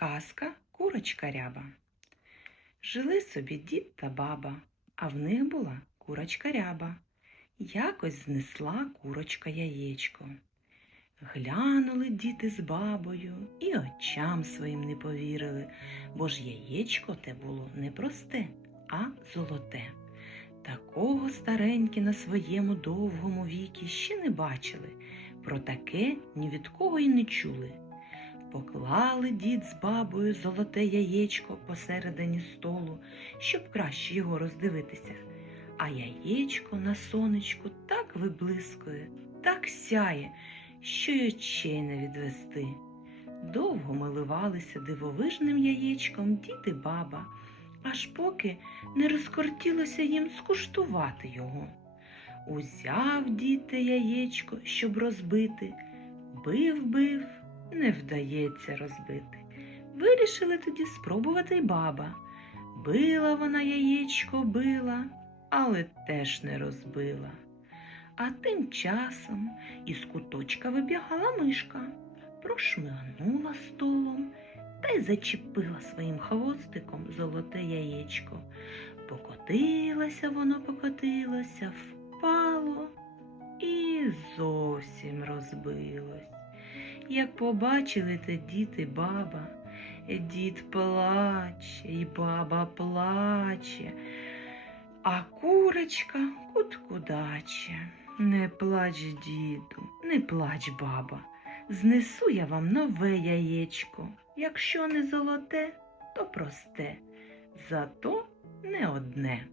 Казка курочка ряба. Жили собі дід та баба, а в них була курочка ряба. Якось знесла курочка яєчко. Глянули діти з бабою і очам своїм не повірили, бо ж яєчко те було не просте, а золоте. Такого старенькі на своєму довгому вікі ще не бачили, про таке ні від кого й не чули. Поклали дід з бабою золоте яєчко посередині столу, щоб краще його роздивитися. А яєчко на сонечку так виблискує, так сяє, що й очей не відвести. Довго милувалися дивовижним яєчком дід і баба, аж поки не розкортілося їм скуштувати його. Узяв дід яєчко, щоб розбити, бив, бив, не вдається розбити. Вирішили тоді спробувати й баба. Била вона яєчко, била, але теж не розбила. А тим часом із куточка вибігала мишка, прошмигнула столом та й зачепила своїм хвостиком золоте яєчко. Покотилося воно, покотилося, впало і зовсім розбилось. Як побачили те дід і баба, дід плаче, і баба плаче, а курочка куткудаче. Не плач, діду, не плач, баба. Знесу я вам нове яєчко. Якщо не золоте, то просте, зато не одне.